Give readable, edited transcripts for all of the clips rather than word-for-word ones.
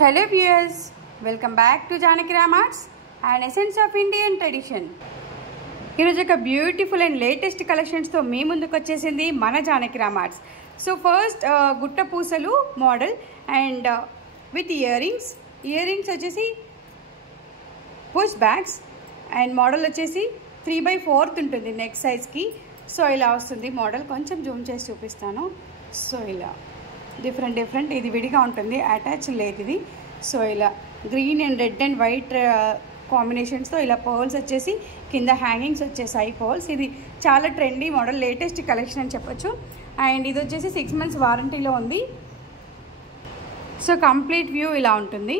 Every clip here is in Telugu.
Hello viewers, welcome back to Janaki Ram Arts and Essence of Indian Tradition. ఈరోజు ఒక బ్యూటిఫుల్ అండ్ లేటెస్ట్ కలెక్షన్స్తో మీ ముందుకు వచ్చేసింది మన Janaki Ram arts. So first గుట్ట పూసలు మోడల్ అండ్ విత్ ఇయరింగ్స్ వచ్చేసి పుష్ బ్యాగ్స్ అండ్ మోడల్ వచ్చేసి 3/4 ఉంటుంది నెక్ సైజ్కి. సో ఇలా వస్తుంది మోడల్. కొంచెం జూమ్ చేసి చూపిస్తాను. సో ఇలా డిఫరెంట్ ఇది విడిగా ఉంటుంది, అటాచ్ లేదు ఇది. సో ఇలా green and red and white కాంబినేషన్స్తో ఇలా పర్ల్స్ వచ్చేసి కింద హ్యాంగింగ్స్ వచ్చేసాయి పర్ల్స్. ఇది చాలా ట్రెండీ మోడల్, లేటెస్ట్ కలెక్షన్ అని చెప్పొచ్చు. అండ్ ఇది వచ్చేసి 6 months వారంటీలో ఉంది. సో కంప్లీట్ వ్యూ ఇలా ఉంటుంది.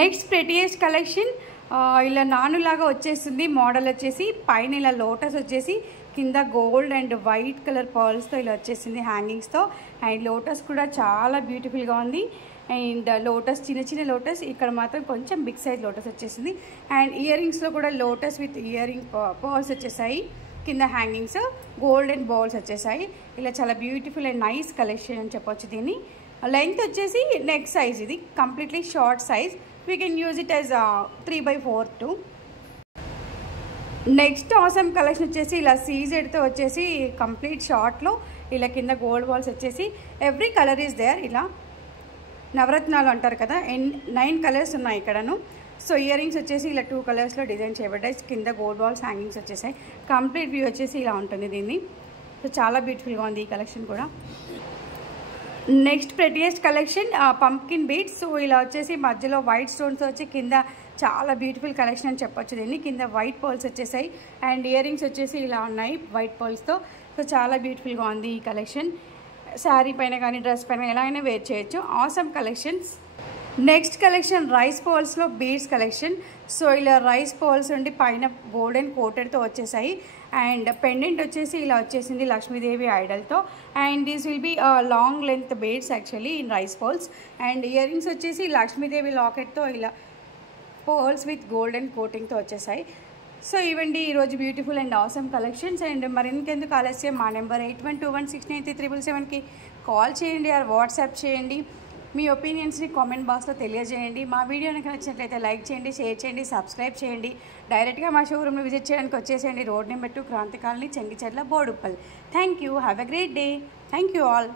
నెక్స్ట్ ప్రెటియెస్ట్ కలెక్షన్ ఇలా నానులాగా వచ్చేస్తుంది. మోడల్ వచ్చేసి పైన ఇలా లోటస్ వచ్చేసి కింద గోల్డ్ అండ్ వైట్ కలర్ పర్ల్స్తో ఇలా వచ్చేసింది హ్యాంగింగ్స్తో. అండ్ లోటస్ కూడా చాలా బ్యూటిఫుల్గా ఉంది. అండ్ లోటస్ చిన్న లోటస్, ఇక్కడ మాత్రం కొంచెం బిగ్ సైజ్ లోటస్ వచ్చేసింది. అండ్ ఇయరింగ్స్లో కూడా లోటస్ విత్ ఇయరింగ్ పర్ల్స్ వచ్చేసాయి. కింద హ్యాంగింగ్స్ గోల్డ్ అండ్ బాల్స్ వచ్చేసాయి. ఇలా చాలా బ్యూటిఫుల్ అండ్ నైస్ కలెక్షన్ అని చెప్పొచ్చు. దీన్ని లెంగ్త్ వచ్చేసి నెక్ సైజ్, ఇది completely short size. We can use it as 3/4 too. Next awesome collection వచ్చేసి ఇలా సీజెడ్తో వచ్చేసి కంప్లీట్ షార్ట్లో ఇలా కింద గోల్డ్ బాల్స్ వచ్చేసి ఎవ్రీ కలర్ ఈజ్ దేర్. ఇలా నవరత్నాలు అంటారు కదా, 9 కలర్స్ ఉన్నాయి ఇక్కడను. సో ఇయరింగ్స్ వచ్చేసి ఇలా 2 కలర్స్లో డిజైన్ చేయబడ్డాయి. కింద గోల్డ్ బాల్స్ హ్యాంగింగ్స్ వచ్చేసాయి. కంప్లీట్ వ్యూ వచ్చేసి ఇలా ఉంటుంది దీన్ని. సో చాలా బ్యూటిఫుల్గా ఉంది ఈ కలెక్షన్ కూడా. Next prettiest collection pumpkin beads. So ఇలా వచ్చేసి మధ్యలో వైట్ స్టోన్స్ వచ్చి కింద చాలా బ్యూటిఫుల్ కలెక్షన్ అని చెప్పొచ్చు దీన్ని. కింద వైట్ పర్ల్స్ వచ్చేసాయి అండ్ ఇయరింగ్స్ వచ్చేసి ఇలా ఉన్నాయి వైట్ పర్ల్స్తో. సో చాలా బ్యూటిఫుల్గా ఉంది ఈ కలెక్షన్. శారీ పైన కానీ డ్రెస్ పైన ఎలా అయినా వేర్ చేయొచ్చు. Awesome collections. Next collection rice పర్ల్స్లో బీడ్స్ కలెక్షన్. సో ఇలా రైస్ పర్ల్స్ ఉండి పైన గోల్డెన్ కోటెడ్తో వచ్చేసాయి. అండ్ పెండెంట్ వచ్చేసి ఇలా వచ్చేసింది లక్ష్మీదేవి ఐడల్తో. And this will be long length beads actually in rice pearls. And earrings వచ్చేసి లక్ష్మీదేవి లాకెట్తో ఇలా పర్ల్స్ విత్ గోల్డెన్ కోటింగ్తో వచ్చేసాయి. సో ఇవండి ఈరోజు beautiful and awesome collections. And మరి ఇంకెందుకు ఆలస్యం, మా నెంబర్ 8121693777కి కాల్ చేయండి ఆర్ వాట్సాప్ చేయండి. మీ ఒపీనియన్స్ని కామెంట్ బాక్స్లో తెలియజేయండి. మా వీడియో కనుక నచ్చినట్లయితే లైక్ చేయండి, షేర్ చేయండి, సబ్స్క్రైబ్ చేయండి. డైరెక్ట్గా మా షోరూమ్ని విజిట్ చేయడానికి వచ్చేసేయండి. Road number 2 Kranti colony, Chengicherla, Boduppal. Thank you. Have a great day. Thank you all.